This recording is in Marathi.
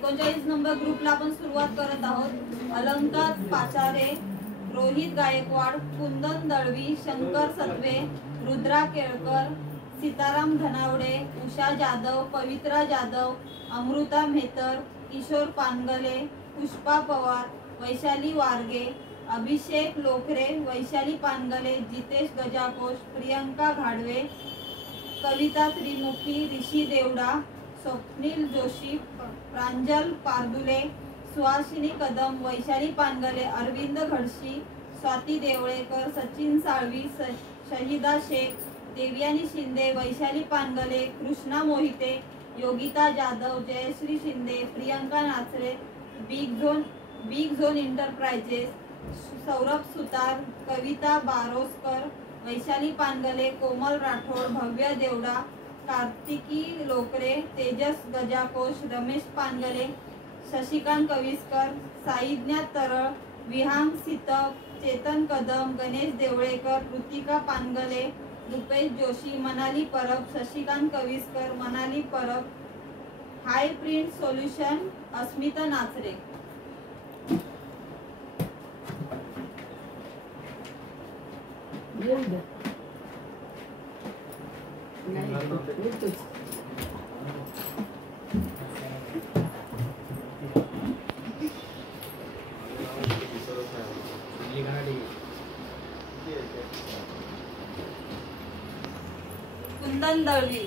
39 नंबर ग्रुपला आपण सुरुवात करत आहोत। Alankar Pachare, Rohit Gaikwad, Kundan Dalvi, Shankar Satve, Rudra Kelkar, Sitaram Dhanawade, Usha Jadhav, Pavitra Jadhav, Amruta Mehtar, Kishor Pangle, Pushpa Pawar, Vaishali Warge, Abhishek Lokhre, Vaishali Pangle, Jitesh Gajakosh, Priyanka Ghadve, Kavita Trimukhi, Rishi Devda, Swapnil Joshi, Pranjal Pardule, Suhasini Kadam, Vaishali Pangle, Arvind Ghadshi, Swati Devlekar, Sachin Salvi, Shahida Shaikh, Devyani Shinde, Vaishali Pangle, Krishna Mohite, Yogita Jadhav, Jayashree Shinde, Priyanka Nachre, big zone enterprises, Saurabh सुतार, कविता बारोस्कर, वैशाली पानगले, कोमल राठोड, भव्य देवडा, कार्तिकी लोकरे, तेजस गजाकोश, रमेश पानगले, शशिकांत कविस्कर, साईज्ञा तरळ, विहांग सीतक, चेतन कदम, गणेश देवळेकर, कृतिका पानगले, रुपेश जोशी, मनाली परब, शशिकांत कविस्कर, मनाली परब, हाय प्रिंट सोल्युशन, अस्मिता नाचरे। कुंदन दळवी,